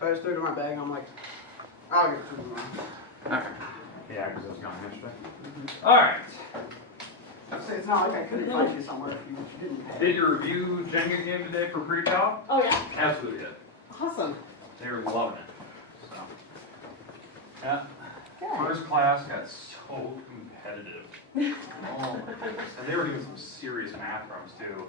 So I just threw it in my bag and I'm like, I'll get it tomorrow. Okay. Yeah, because it was gone yesterday. All right. So it's not like I couldn't find you somewhere if you didn't pay. Did you review Jenga game today for pre-cal? Oh yeah. Absolutely did. Awesome. They were loving it. So. Yeah. Good. First class got so competitive. Oh my goodness. And they were doing some serious math runs too.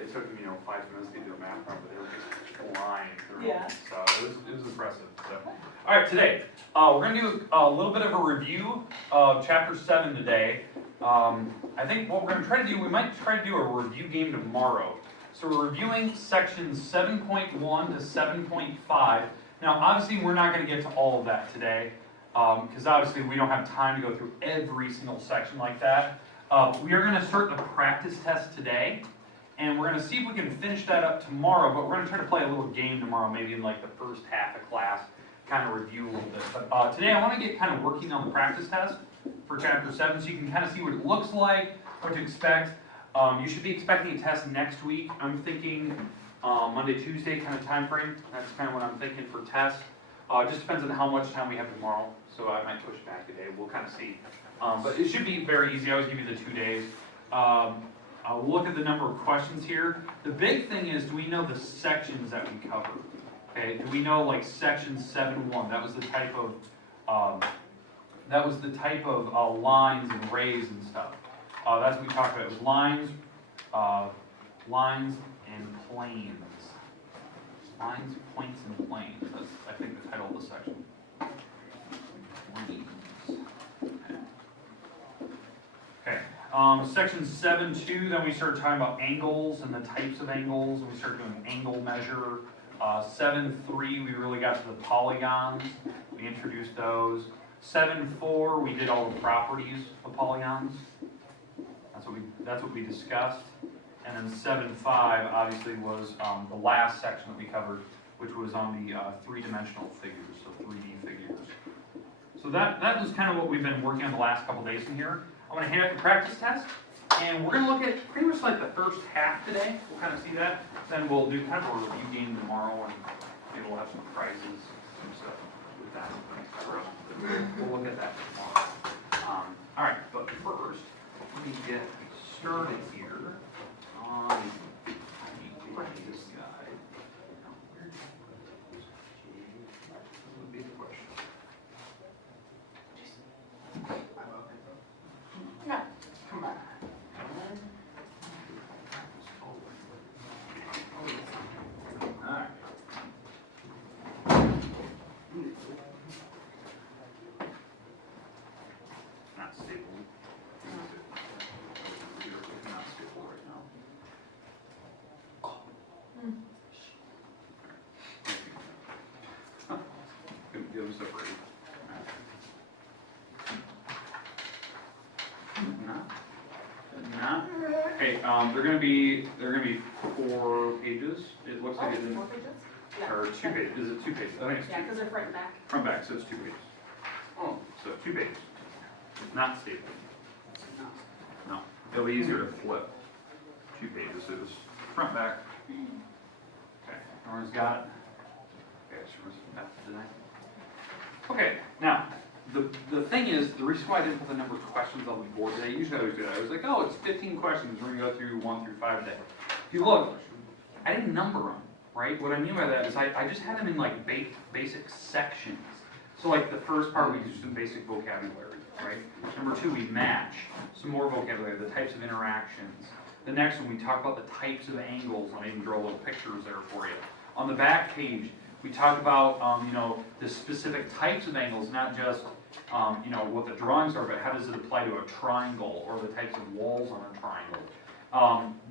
It took them, 5 minutes to do a math run, but they were just flying through. Yeah. So it was impressive. So. All right, today we're going to do a little bit of a review of Chapter 7 today. I think what we're going to try to do, we might try to do a review game tomorrow. So we're reviewing sections 7.1 to 7.5. Now, obviously, we're not going to get to all of that today, because obviously we don't have time to go through every single section like that. We are going to start the practice test today, and we're going to see if we can finish that up tomorrow, but we're going to try to play a little game tomorrow, maybe in like the first half of class, kind of review a little bit. But today I want to get kind of working on the practice test for Chapter 7, so you can kind of see what it looks like, what to expect. You should be expecting a test next week. I'm thinking Monday, Tuesday kind of time frame. That's kind of what I'm thinking for tests. It just depends on how much time we have tomorrow, so I might push back a day. We'll kind of see. But it should be very easy. I always give you the 2 days. I'll look at the number of questions here. The big thing is, do we know the sections that we cover? Okay, do we know like section 7.1? That was the type of lines and rays and stuff. That's what we talked about. It was lines and planes. Lines, points, and planes. That's, I think, the title of the section. Planes. Okay. Section 7.2, then we started talking about angles and the types of angles, and we started doing angle measure. 7.3, we really got to the polygons. We introduced those. 7.4, we did all the properties of polygons. That's what we discussed. And then 7.5 obviously was the last section that we covered, which was on the three-dimensional figures, so 3D figures. So that was kind of what we've been working on the last couple days in here. I'm going to hand out the practice test, and we're going to look at pretty much like the first half today. We'll kind of see that. Then we'll do kind of a review game tomorrow, and maybe we'll have some prizes and stuff with that. We'll look at that tomorrow. All right, but first, let me get started here on the practice guide. This would be the question. Yeah. Come back. Alright. Not stable. Not stable right now. Couldn't get them separated. Not. Hey, they're gonna be 4 pages. It looks like it didn't. 4 pages? Or 2 pages. Is it 2 pages? I think it's 2 Yeah, because they're front and back. Front back, so it's 2 pages. Oh, so 2 pages. It's not stable. No. It'll be easier to flip. 2 pages. So it's front back. Okay. Everyone's got it. Okay, so today. Okay, now the thing is, the reason why I didn't put the number of questions on the board today, usually I always do that. I was like, oh, it's 15 questions. We're gonna go through 1 through 5 today. If you look, I didn't number them. Right? What I mean by that is I just had them in like basic sections. So like the first part we just do basic vocabulary, right? Number 2, we match some more vocabulary, the types of interactions. The next one we talk about the types of angles, and I even draw little pictures there for you. On the back page, we talk about the specific types of angles, not just what the drawings are, but how does it apply to a triangle or the types of walls on a triangle.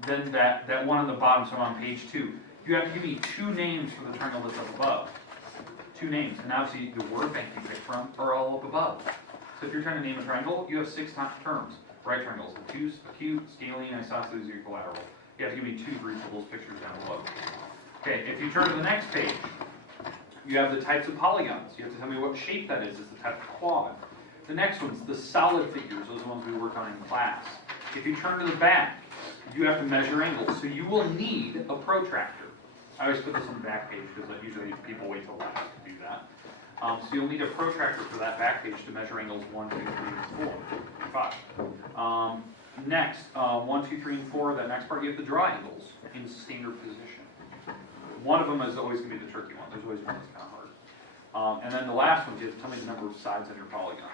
Then that one on the bottom, so on page 2. You have to give me 2 names for the triangle that's up above. 2 names, and obviously the word bank you pick from are all up above. So if you're trying to name a triangle, you have 6 terms. Right triangles, obtuse, acute, scalene, isosceles, or equilateral. You have to give me 2 for each of those pictures down below. Okay, if you turn to the next page, you have the types of polygons. You have to tell me what shape that is. It's the type of quad. The next one's the solid figures. Those are the ones we work on in class. If you turn to the back, you have to measure angles. So you will need a protractor. I always put this on the back page because usually people wait till last to do that. So you'll need a protractor for that back page to measure angles 1, 2, 3, and 4, and 5. Next, 1, 2, 3, and 4, that next part, you have to draw angles in standard position. One of them is always going to be the tricky one. There's always one that's kind of hard. And then the last one, you have to tell me the number of sides on your polygon.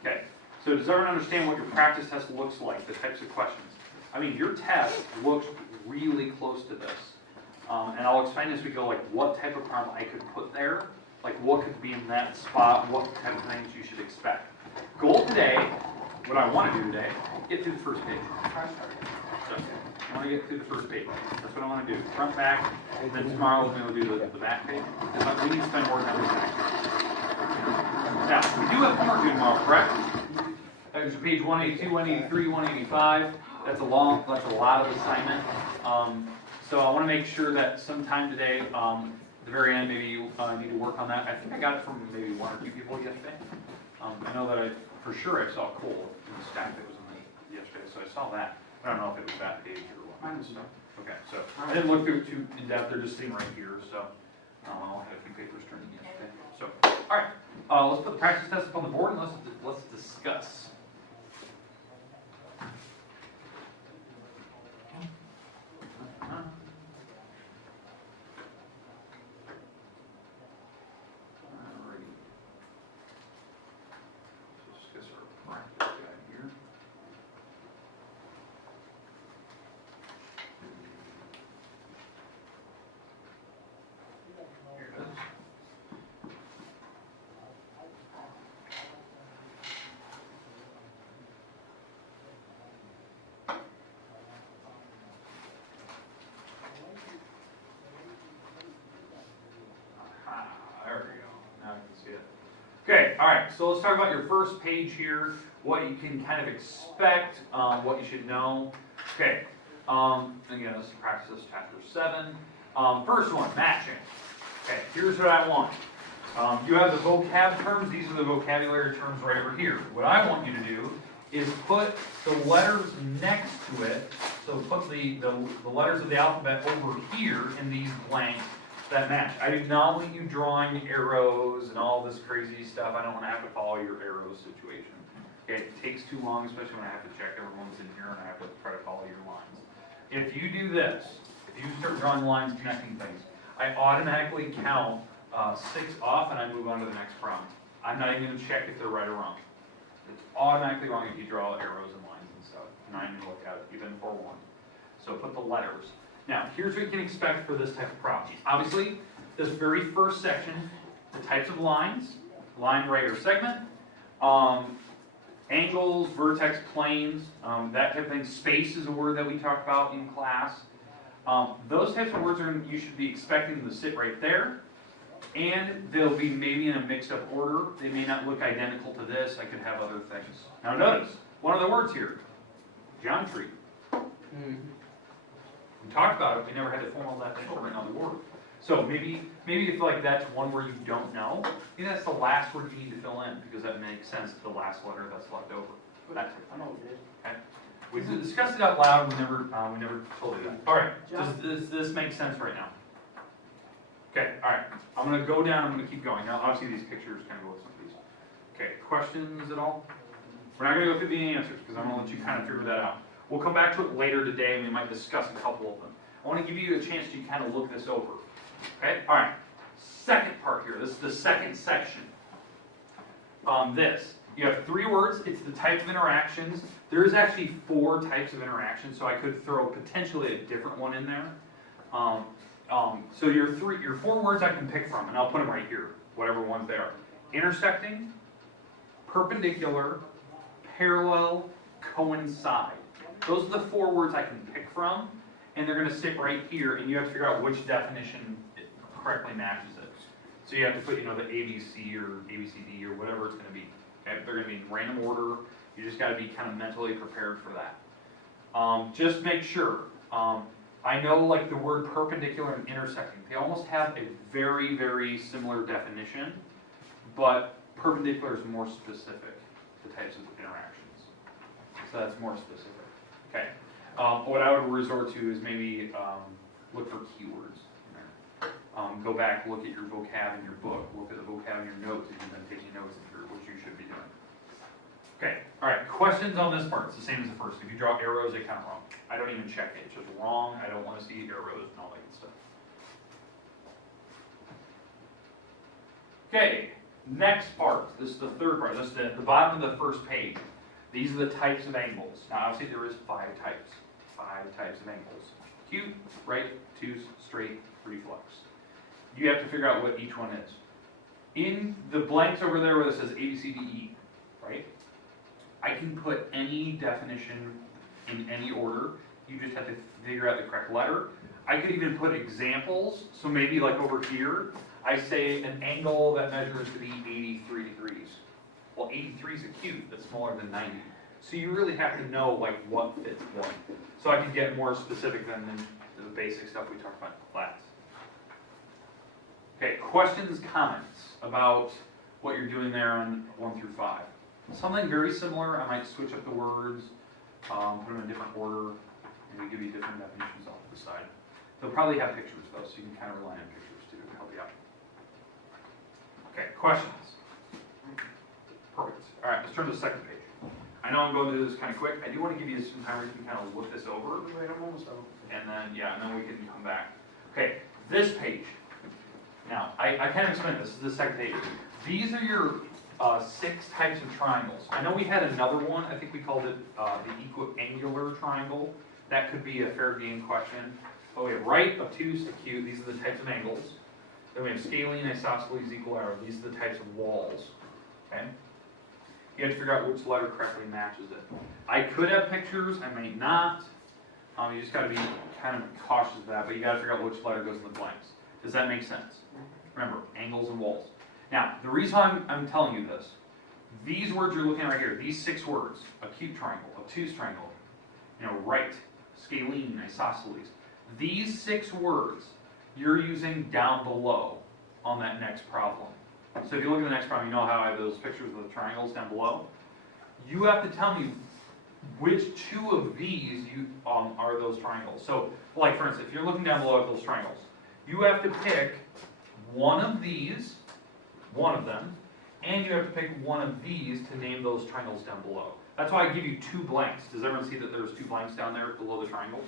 Okay, so does everyone understand what your practice test looks like, the types of questions? I mean, your test looks really close to this. And I'll explain as we go, like what type of problem I could put there, like what could be in that spot, what type of things you should expect. Goal today, what I want to do today, get through the first page. So, I want to get through the first page. That's what I want to do. Front, back, and then tomorrow we'll do the back page. Because we need to spend more time on the back page. Now, we do have homework due tomorrow, correct? There's page 182, 183, 185. That's a lot of assignment. So I want to make sure that sometime today, at the very end, maybe you need to work on that. I think I got it from maybe 1 or 2 people yesterday. I know that for sure I saw Cole in the stack that was in the yesterday, so I saw that. I don't know if it was that page or what. Okay, so I didn't look through it too in depth. They're just sitting right here, so I had a few papers turned in yesterday. So, all right, let's put the practice test up on the board and let's discuss. Okay, all right, so let's talk about your first page here, what you can kind of expect, what you should know. Okay, again, this is practice chapter 7. First one, matching. Okay, here's what I want. You have the vocab terms, these are the vocabulary terms right over here. What I want you to do is put the letters next to it, so put the letters of the alphabet over here in these blanks that match. I do not want you drawing arrows and all this crazy stuff. I don't want to have to follow your arrows situation. Okay, it takes too long, especially when I have to check everyone's in here and I have to try to follow your lines. If you do this, if you start drawing lines connecting things, I automatically count 6 off and I move on to the next problem. I'm not even going to check if they're right or wrong. It's automatically wrong if you draw arrows and lines and stuff. And I even look at it, even for one. So put the letters. Now, here's what you can expect for this type of problem. Obviously, this very first section, the types of lines, line, right, or segment, angles, vertex, planes, that type of thing. Space is a word that we talk about in class. Those types of words you should be expecting them to sit right there, and they'll be maybe in a mixed up order. They may not look identical to this. I could have other things. Now notice, one of the words here, geometry. We talked about it, we never had the formal definition written on the board. So maybe if like that's one word you don't know, maybe that's the last word you need to fill in because that makes sense to the last letter that's left over. That's it. I know what it is. Okay. We discussed it out loud. We never told you that. All right. Does this make sense right now? Okay. All right. I'm going to go down. I'm going to keep going. Now, obviously, these pictures kind of go with some of these. Okay. Questions at all? We're not going to go through the answers because I'm going to let you kind of figure that out. We'll come back to it later today, and we might discuss a couple of them. I want to give you a chance to kind of look this over. Okay? All right. Second part here. This is the second section. You have 3 words. It's the type of interactions. There is actually 4 types of interactions, so I could throw potentially a different one in there. So your 4 words I can pick from, and I'll put them right here, whatever ones they are. Intersecting, perpendicular, parallel, coincide. Those are the 4 words I can pick from, and they're going to sit right here, and you have to figure out which definition correctly matches it. So you have to put, the ABC or ABCD or whatever it's going to be. Okay? They're going to be in random order. You just got to be kind of mentally prepared for that. Just make sure. I know like the word perpendicular and intersecting, they almost have a very, very similar definition, but perpendicular is more specific to types of interactions. So that's more specific. Okay. What I would resort to is maybe look for keywords in there. Go back, look at your vocab in your book, look at the vocab in your notes if you've been taking notes in here, which you should be doing. Okay, all right, questions on this part? It's the same as the first. If you draw arrows, they count wrong. I don't even check it, it's just wrong. I don't want to see arrows and all that good stuff. Okay, next part. This is the third part. This is the bottom of the first page. These are the types of angles. Now, obviously, there is 5 types. 5 types of angles. Acute, right, obtuse, straight, reflex. You have to figure out what each one is. In the blanks over there where it says A, B, C, D, E, right? I can put any definition in any order. You just have to figure out the correct letter. I could even put examples. So maybe like over here, I say an angle that measures to be 83 degrees. Well, 83 is acute. That's smaller than 90. So you really have to know like what fits what. So I can get more specific than the basic stuff we talked about in class. Okay, questions, comments about what you're doing there on 1 through 5. Something very similar. I might switch up the words, put them in a different order, and give you different definitions off to the side. They'll probably have pictures though, so you can kind of rely on pictures too to help you out. Okay, questions? Perfect. All right, let's turn to the second page. I know I'm going through this kind of quick. I do want to give you some time where you can kind of look this over. Wait, I'm almost done. And then, yeah, and then we can come back. Okay, this page. Now, I kind of explained this. This is the second page. These are your 6 types of triangles. I know we had another one. I think we called it the equiangular triangle. That could be a fair game question. But we have right, obtuse, acute. These are the types of angles. Then we have scalene, isosceles, equilateral. These are the types of walls. Okay? You have to figure out which letter correctly matches it. I could have pictures. I may not. You just got to be kind of cautious of that. But you got to figure out which letter goes in the blanks. Does that make sense? Remember, angles and walls. Now, the reason I'm telling you this, these words you're looking at right here, these 6 words, acute triangle, obtuse triangle, right, scalene, isosceles, these 6 words you're using down below on that next problem. So if you look at the next problem, you know how I have those pictures of the triangles down below? You have to tell me which 2 of these are those triangles. So, like for instance, if you're looking down below at those triangles, you have to pick one of these, one of them, and you have to pick one of these to name those triangles down below. That's why I give you 2 blanks. Does everyone see that there's 2 blanks down there below the triangle?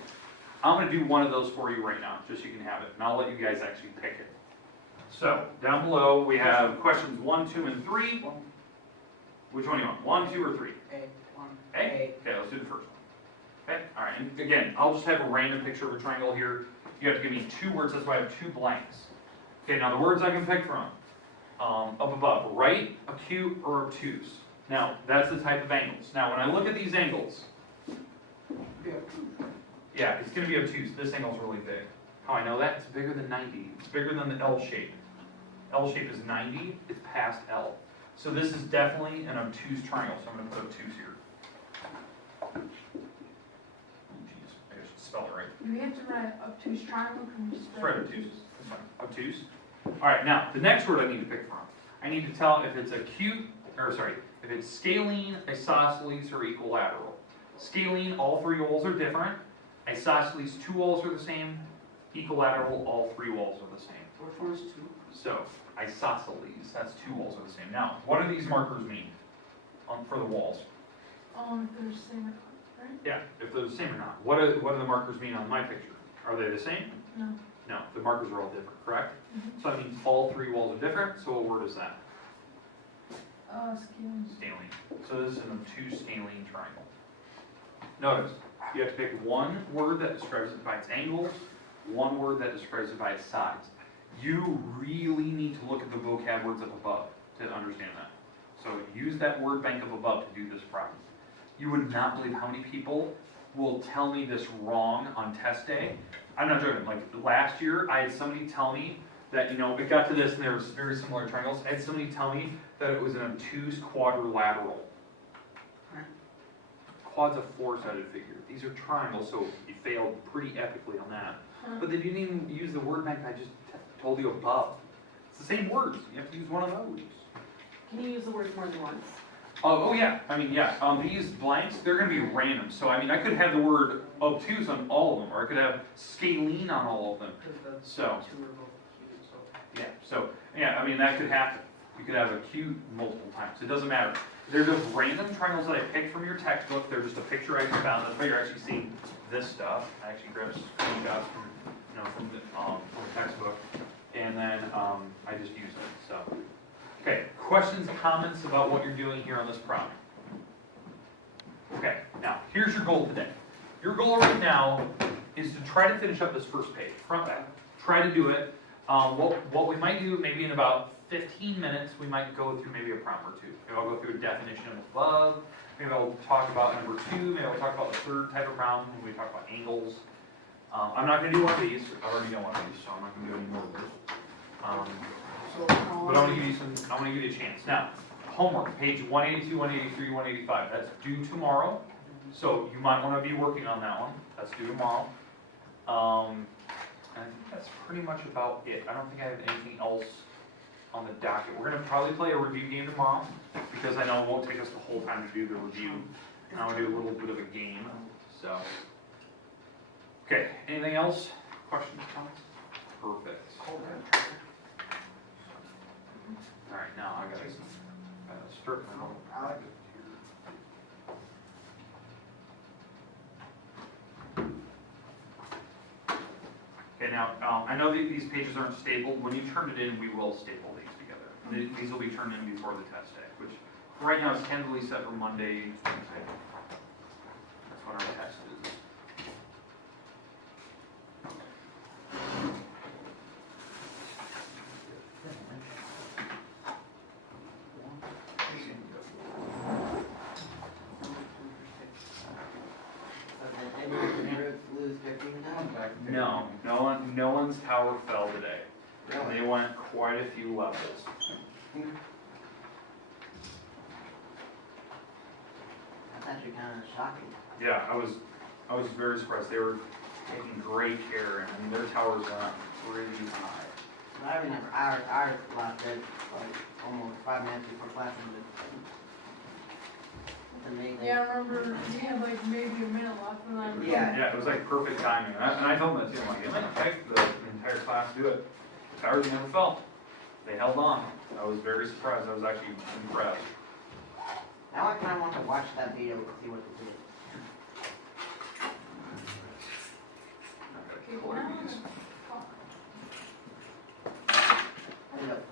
I'm going to do one of those for you right now, just so you can have it, and I'll let you guys actually pick it. So, down below we have questions 1, 2, and 3. Which one do you want? 1, 2, or 3? A? Okay, let's do the first one. Okay, alright, and again, I'll just have a random picture of a triangle here. You have to give me 2 words, that's why I have 2 blanks. Okay, now the words I can pick from, up above, right, acute, or obtuse. Now, that's the type of angles. Now, when I look at these angles, yeah, it's going to be obtuse. This angle's really big. How I know that? It's bigger than 90. It's bigger than the L shape. L shape is 90, it's past L. So this is definitely an obtuse triangle, so I'm going to put obtuse here. Oh, geez, I should spell it right. Do we have to write obtuse triangle? Can we just Right, obtuse. That's fine. Obtuse. All right, now the next word I need to pick from. I need to tell if it's acute, or sorry, if it's scalene, isosceles, or equilateral. Scalene, all 3 walls are different. Isosceles, 2 walls are the same. Equilateral, all 3 walls are the same. Which one is 2? So isosceles, that's 2 walls are the same. Now, what do these markers mean for the walls? If they're the same, right? Yeah, if they're the same or not. What do the markers mean on my picture? Are they the same? No. No, the markers are all different, correct? Mm-hmm. So that means all 3 walls are different, so what word is that? Scalene. Scalene. So this is an obtuse scalene triangle. Notice, you have to pick one word that describes it by its angles, one word that describes it by its sides. You really need to look at the vocab words up above to understand that. So use that word bank up above to do this problem. You would not believe how many people will tell me this wrong on test day. I'm not joking. Like last year, I had somebody tell me that, it got to this and there was very similar triangles. I had somebody tell me that it was an obtuse quadrilateral. Quad's a 4-sided figure. These are triangles, so you failed pretty epically on that. But they didn't even use the word bank I just told you above. It's the same words. You have to use one of those. Can you use the word more than once? Oh yeah, I mean, yeah, these blanks, they're gonna be random, so I mean, I could have the word obtuse on all of them, or I could have scalene on all of them. So, yeah, so, yeah, I mean, that could happen. You could have acute multiple times, it doesn't matter. They're just random triangles that I picked from your textbook, they're just a picture I found, that's why you're actually seeing this stuff. I actually grabbed screenshots from the textbook, and then, I just used it, so. Okay, questions, comments about what you're doing here on this problem? Okay, now, here's your goal today. Your goal right now is to try to finish up this first page, front back. Try to do it. What we might do, maybe in about 15 minutes, we might go through maybe a problem or two. Maybe I'll go through a definition of above. Maybe I'll talk about number 2. Maybe I'll talk about the third type of problem. Maybe we talk about angles. I'm not going to do one of these. I already know one of these, so I'm not going to do any more of this. But I want to give you a chance. Now, homework, page 182, 183, 185. That's due tomorrow. So you might want to be working on that one. That's due tomorrow. And I think that's pretty much about it. I don't think I have anything else on the docket. We're going to probably play a review game tomorrow, because I know it won't take us the whole time to do the review. And I want to do a little bit of a game. So, okay, anything else? Questions, comments? Perfect. All right, now I gotta start my own. I like it. Okay, now, I know that these pages aren't stapled. When you turn it in, we will staple these together. These will be turned in before the test day, which right now is tentatively set for Monday, Wednesday. That's when our test is. No one's tower fell today. Really? They went quite a few levels. That's actually kind of shocking. Yeah, I was very surprised. They were taking great care, and their towers went pretty high. I remember our last day, like almost 5 minutes before class ended. It's amazing. Yeah, I remember we had like maybe a minute left and then. Yeah. Yeah, it was like perfect timing. And I told them that too. I'm like, it might take the entire class to do it. The towers never fell. They held on. I was very surprised. I was actually impressed. Now I kind of want to watch that video to see what they did. I gotta color these. It looks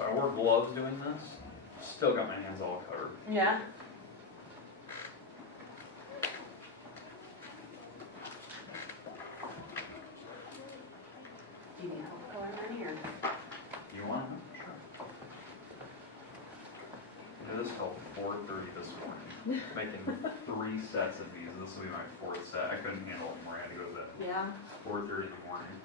So I wore gloves doing this. Still got my hands all covered. Yeah. Do you need help? making 3 sets of these. This will be my 4th set. I couldn't handle it more. I had to go to bed Yeah. at 4:30 in the morning.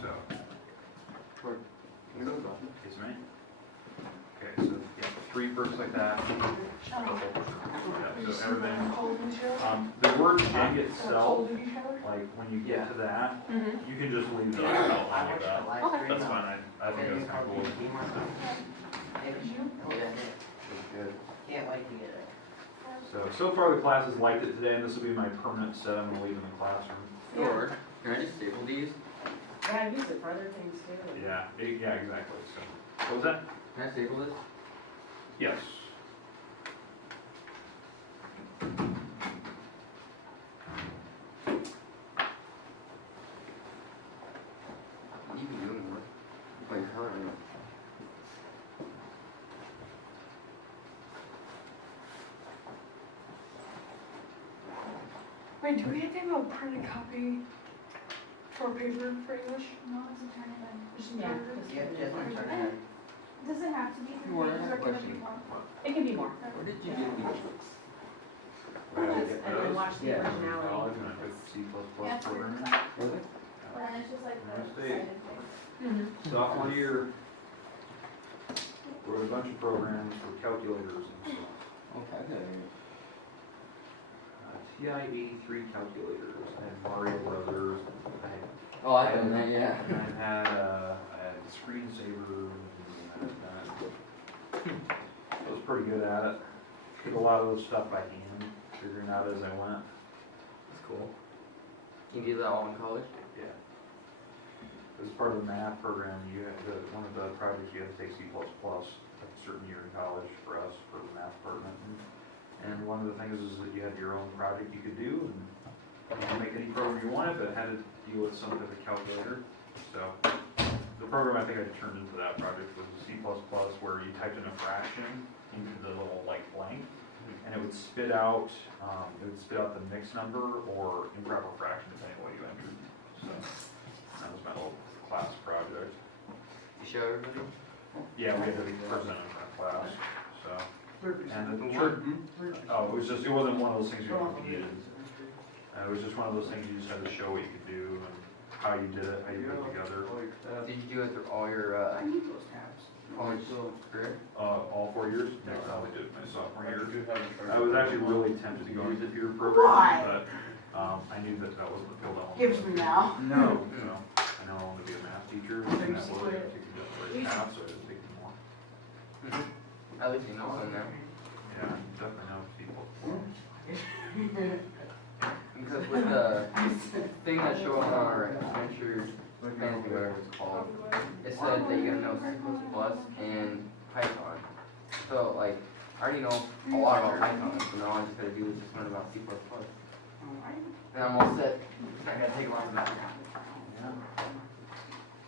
So, excuse me. Okay, so yeah, 3 perks like that. Yeah, so everything. The word jig itself, like when you get to that, Mm-hmm. you can just leave the outline of that. Okay. That's fine. I think that's kind of cool. Can't wait to get it. So far the classes liked it today, and this will be my permanent set I'm gonna leave in the classroom. Or, can I just staple these? Yeah, I've used it for other things too. Yeah, yeah, exactly. So, what was that? Can I staple this? Yes. You can do more. Like, hard enough. Wait, do we have to have a printed copy for paper for English? No, it's alternative. Just Yeah. Yeah, just one second. Does it have to be You want 3 to pages have or a can it be question? more? It can be more. Where did you get these books? We're gonna And get then those. watch the Yeah. originality. College, and I took C++ Yeah, it's programming. Really? But then it's just like the Nice day. cited thing. Mm-hmm. Sophomore year, wrote a bunch of programs for calculators and stuff. Okay. TI-83 calculators, I had Mario Brothers, I had, Oh, I've done that, yeah. and I had screensaver, and I was pretty good at it. Did a lot of those stuff by hand, figuring out as I went. That's cool. You did that all in college? Yeah. As part of the math program, you had one of the projects you had to take C++ at a certain year in college for us, for the math department. And one of the things is that you had your own project you could do, and you could make any program you wanted, but it had to deal with some type of calculator. So, the program I think I turned into that project was C++, where you typed in a fraction into the little like blank, and it would spit out the mixed number or improper fraction depending on what you entered. So, that was my little class project. You show everybody? Yeah, we had to present in that class, so. And the church, it wasn't one of those things you needed. It was just one of those things you just had to show what you could do and how you did it, how you put it together. Did you do it through all your college career? All 4 years? No, I only did my sophomore year. I was actually really tempted to go into computer Why? programming, but I knew that wasn't the field I wanted. Gives me now. No, I know I wanted to be a math teacher, and that was a particular path, so I didn't take any more. At least you know them now. Yeah, definitely know people. Because with the thing that showed up on our adventure, fantasy, whatever it's called, it said that you gotta know C++ and Python. So like, I already know a lot about Python, so now all I just gotta do is just learn about C++. And I'm all set. I gotta take a lot of that.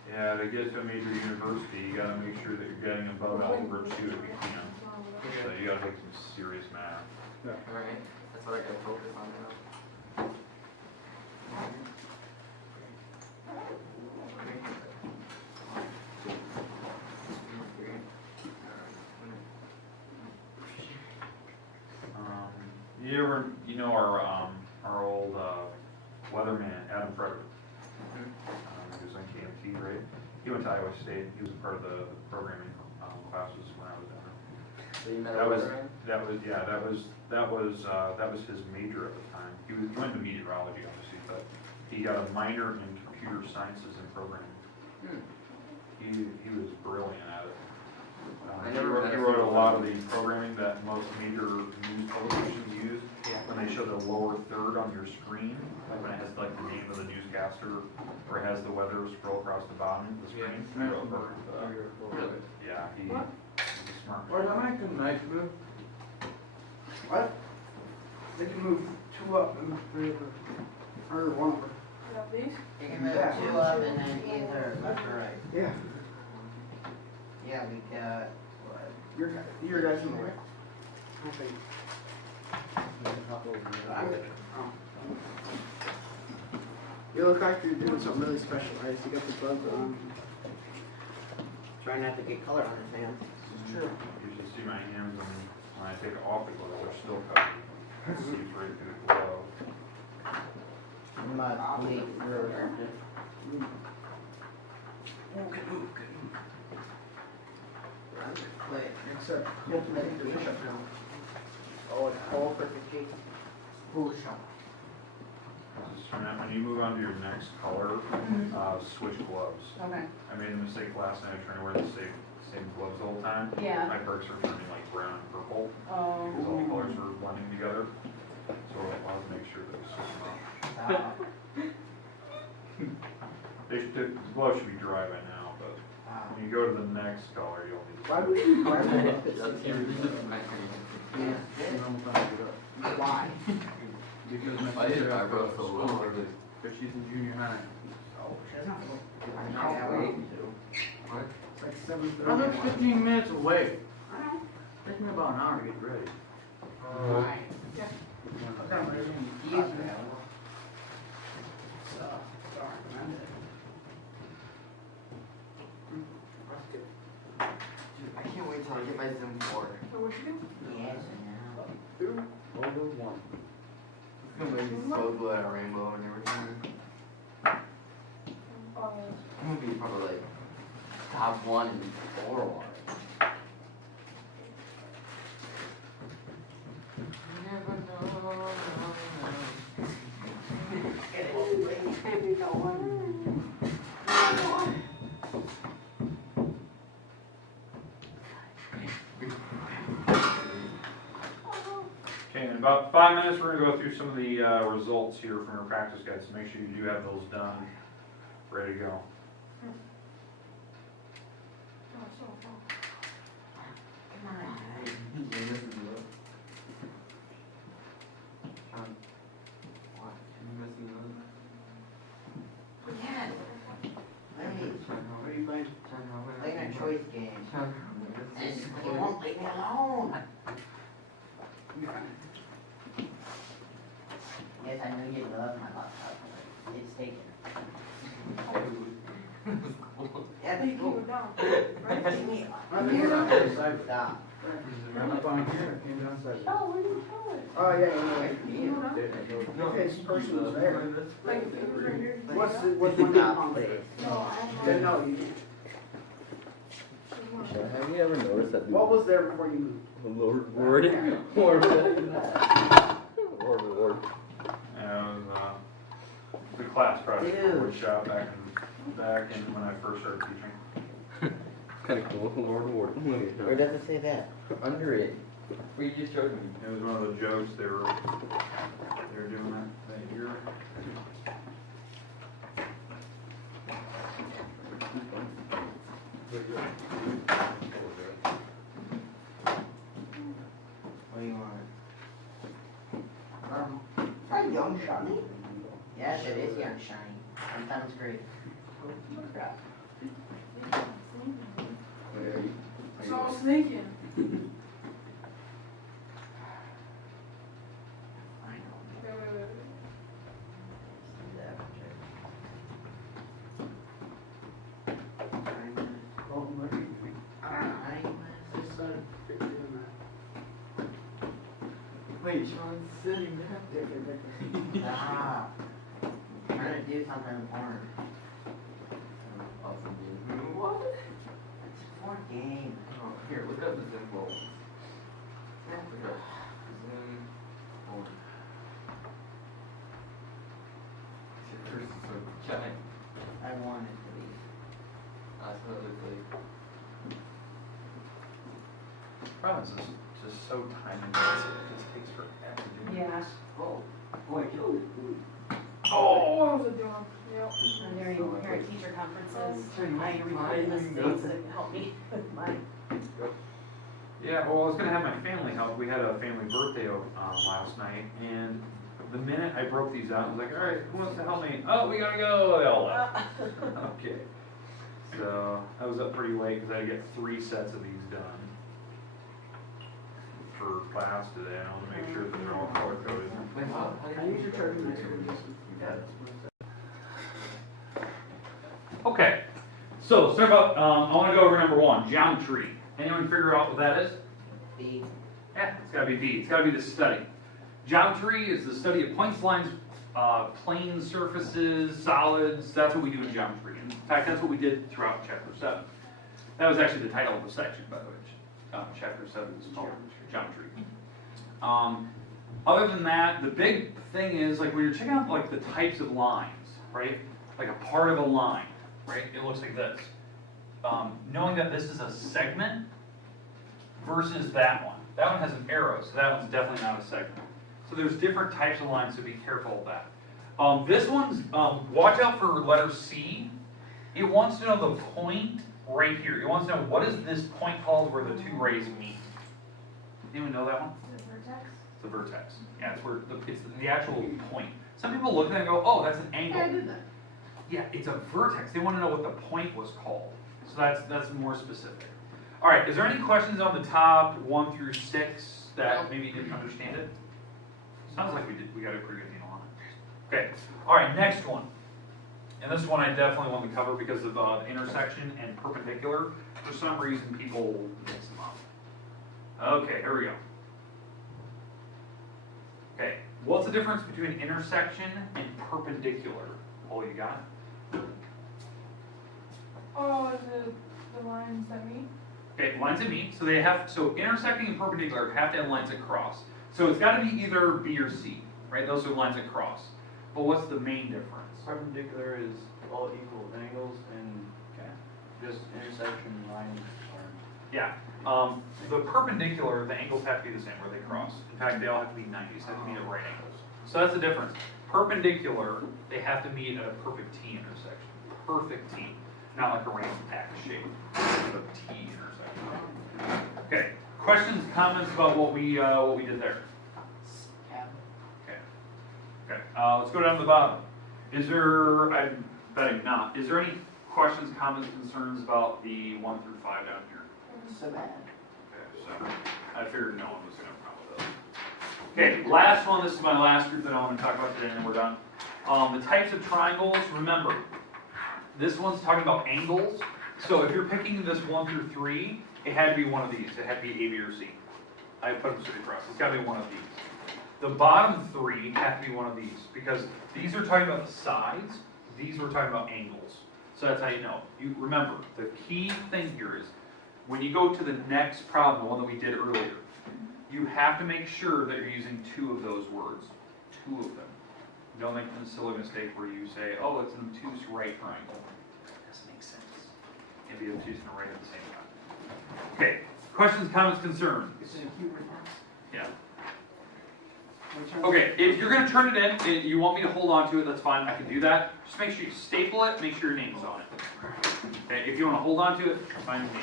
Yeah, to get to a major university, you gotta make sure that you're getting above algebra 2 if you can. So you gotta take some serious math. Alright, that's what I gotta focus on now. You know our old weatherman, Adam Frederick. He was on KMT, right? He went to Iowa State. He was a part of the programming classes when I was down there. So you met That a was, weatherman? that was his major at the time. He went to meteorology, obviously, but he got a minor in computer sciences and programming. He was brilliant at it. He wrote a lot of the programming that most major news publications use. Yeah. When they show the lower third on your screen, like when it has like the name of the newscaster, or it has the weather scroll across the bottom of the screen. He wrote perfect for that. Really? Yeah, he's a smart. Or am I good night, move? What? They can move 2 up and 3 over. Or 1 over. These? You can move 2 up and then either left or right. Yeah. Yeah, we got, what? Your guys in the way. I think. Oh. You look like you're doing something really special, right? You got the gloves on. Try not to get color on his hands. True. You should see my hands when I take it off the glove, they're still covered. See it's right through the glove. Mud, leaf, or something. Wait, Except, hopefully the bishop now. Oh, it's all perfect shape. Bishop. Just turn out, when you move on to your next color, switch gloves. Okay. I made a mistake last night trying to wear the same gloves the whole time. Yeah. My perks are turning like brown and purple, Oh. because all the colors were blending together. So I'll have to make sure that we switch them out. The gloves should be dry by now, but when you go to the next color, you'll need to. why would you grab it? Why? Because my sister eyebrows so long, but she's in junior high. Oh, she doesn't have to go. Yeah, wait. What? It's like 7:30. I live 15 minutes away. I know. Takes me about an hour to get ready. Why? I've got my own. Use it. So, sorry, man. Dude, I can't wait till I get my Zoom 4. So what you do? Yes, I Over one. It's gonna make me so good at rainbow and everything. Oh, I'm gonna be probably like top 1 in 4 water. Never know. baby, don't worry. Okay, in about 5 minutes, we're gonna go through some of the results here from our practice guides, so make sure you do have those done, ready to go. Oh, so fun. Come on. Yes. Hey, What are you playing? playing a choice game. You won't leave me alone. Yes, I know you love my laptop. It's taken. Yeah, Thank that's cool. you, down. Leave me I'm alone. here. Stop. Ran up on here, came downstairs. Oh, where are you going? Oh, yeah, You know, Okay, this person was there. like, if it was right here. What's one name Stop, on please. there? No, I have Then no, you can't. Have you ever noticed that What was there before you moved? Lord Ward? Lord Ward. And the class project Dude. workshop back in when I first started teaching. Kind of cool. Lord Ward. Where does it say that? Under it. Where you just showed me. It was one of the jokes they were doing that year. What do you want? I don't know. Is that young shiny? Yes, it is young shiny. Sometimes great. Crap. It's all sneaking. I know. Wait, wait, wait. See that Oh, look. picture. Just started doing that. Wait, Sean's sitting down. Stop. I'm trying to do something important. Awesome, dude. What? It's for game. Oh, here, look up the Zoom roll. Look up Zoom roll. Your cursor is so giant. I want it to be. That's what it looks like. Problem is, it's just so time intensive, it just takes forever to do. Yeah. Oh, boy, killed it. Oh, what was it doing? Yep. And during parent teacher conferences, I recorded the things that help me with my. Yeah, well, I was gonna have my family help. We had a family birthday last night, and the minute I broke these out, I was like, all right, who wants to help me? Oh, we gotta go. They all left. Okay. So I was up pretty late because I had to get 3 sets of these done for for class today. I want to make sure that they're all color coded. Okay, so start about, I want to go over number one, geometry. Anyone figure out what that is? B. Yeah, it's got to be B. It's got to be the study. Geometry is the study of points, lines, planes, surfaces, solids. That's what we do in geometry. In fact, that's what we did throughout chapter 7. That was actually the title of the section, by the way. Chapter 7 is called geometry. Other than that, the big thing is like when you're checking out like the types of lines, right? Like a part of a line, right? It looks like this. Knowing that this is a segment versus that one. That one has an arrow, so that one's definitely not a segment. So there's different types of lines, so be careful of that. This one's, watch out for letter C. It wants to know the point right here. It wants to know what is this point called where the two rays meet. Anyone know that one? The vertex? It's the vertex. Yeah, it's where it's the actual point. Some people look at it and go, oh, that's an angle. Yeah, I did that. Yeah, it's a vertex. They want to know what the point was called. So that's more specific. All right, is there any questions on the top 1 through 6 that maybe you didn't understand it? Sounds like we got a pretty good deal on it. Okay, all right, next one. And this one I definitely want to cover because of the intersection and perpendicular. For some reason, people mix them up. Okay, here we go. Okay, what's the difference between intersection and perpendicular? Oh, you got it? Oh, the lines that meet? Okay, lines that meet, so intersecting and perpendicular have to have lines that cross. So it's got to be either B or C, right? Those are lines that cross. But what's the main difference? Perpendicular is all equal angles and just intersection lines are. Yeah, the perpendicular, the angles have to be the same where they cross. In fact, they all have to be 90s, have to meet at right angles. So that's the difference. Perpendicular, they have to meet at a perfect T intersection. Perfect T, not like a random tack shape. It's a T intersection. Okay, questions, comments about what we did there? Okay, let's go down to the bottom. Is there, I'm betting not, is there any questions, comments, concerns about the 1 through 5 down here? So bad. Okay, so I figured no one was going to have a problem with those. Okay, last one, this is my last group that I want to talk about today and then we're done. The types of triangles, remember, this one's talking about angles. So if you're picking this 1 through 3, it had to be one of these. It had to be A, B, or C. I put them straight across. It's got to be one of these. The bottom 3 have to be one of these because these are talking about the sides. These are talking about angles. So that's how you know. You remember, the key thing here is when you go to the next problem, the one that we did earlier, you have to make sure that you're using 2 of those words. 2 of them. Don't make the silly mistake where you say, oh, it's an obtuse right triangle. That doesn't make sense. It can be obtuse and a right at the same time. Okay, questions, comments, concerns? Yeah. Okay, if you're going to turn it in, and you want me to hold on to it, that's fine, I can do that. Just make sure you staple it, make sure your name's on it. Okay, if you want to hold on to it, fine with me.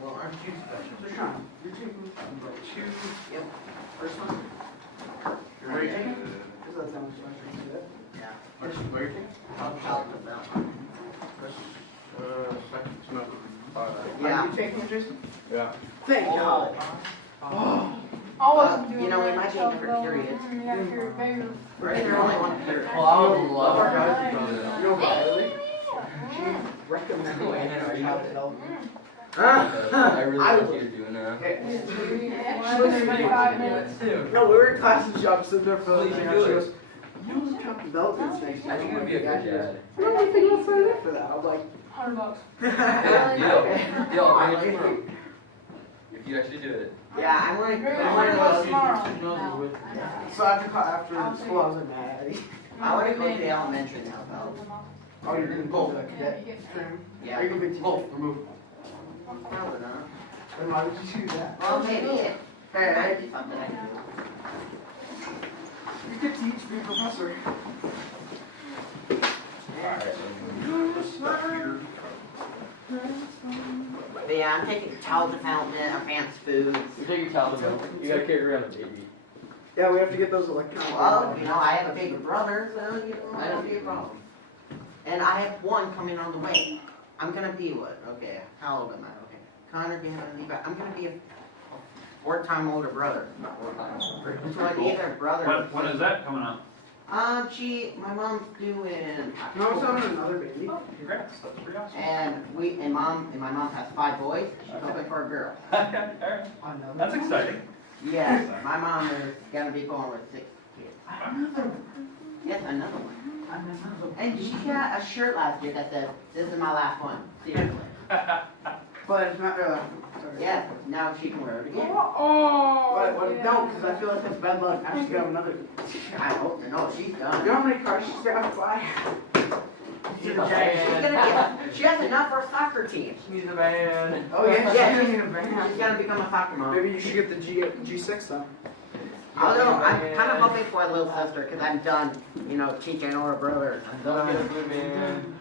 Well, aren't you special? So Sean, you're taking number 2. Yep. First one? Where are you taking? Because that's how much special you did. Yeah. Where are you taking? I'll put that one. Second semester. Yeah. Are you taking it, Jason? Yeah. Thank God. I wasn't doing You know, we very might be well, different though. periods. Yeah, period, bigger. Right, there only one period. Well, I would love Our to guys, go you know, Riley, she recommended Wait, are you- child development. I really I like would- what you're doing now. Okay. She was 5 minutes. No, we were in class and she was sitting there for Well, the you thing, should and do she it. goes, you know, child development's next year. I think it would be a good dad. You know anything else I did for that? I was like, $100. Yeah, deal. okay. Deal, I'll bring it tomorrow. If you actually do it. Yeah, I want $100 to. tomorrow. So after school, I was like, mad. I want to go to the elementary now, though. Oh, you're gonna go to the Yeah, cadet you get training? Yeah. Are you gonna be teaching? Oh, remove. Probably not. Then why would you do that? Well, maybe it. That'd be something I could do. You could teach, be a professor. This stuff here. But yeah, I'm taking child development, advanced foods. You take your child milk. You gotta carry around a baby. Yeah, we have to get those electronic. Well, you know, I have a bigger brother, so you know, I don't be a problem. And I have one coming on the way. I'm gonna be what? Okay, how old am I? Okay, Connor, Dan, and Levi. I'm gonna be a 4-time older brother. So I need a brother. When is that coming up? My mom's due in No, it's October. not another baby. Oh, congrats, that's pretty awesome. And my mom has 5 boys. She's hoping for a girl. Okay, alright. That's exciting. Yes, my mom is gonna be born with 6 kids. Yes, another one. And she got a shirt last year that said, "This is my last one." Seriously. But it's not, sorry. Yes, now she can wear it again. Oh. But don't, because I feel like that's bad luck. Now she's gonna have another. I hope, no, she's You done. know how many cars she's gonna fly? She's a She's man. gonna get, she has enough for a soccer team. She's a man. Oh yeah, Yeah, she's she's- gonna be a She's gonna become a soccer mom. Maybe you should get the G6 then. Although, I'm kinda hoping for a little sister, because I'm done, you know, teaching older brothers. I'm Don't done. get a blue man.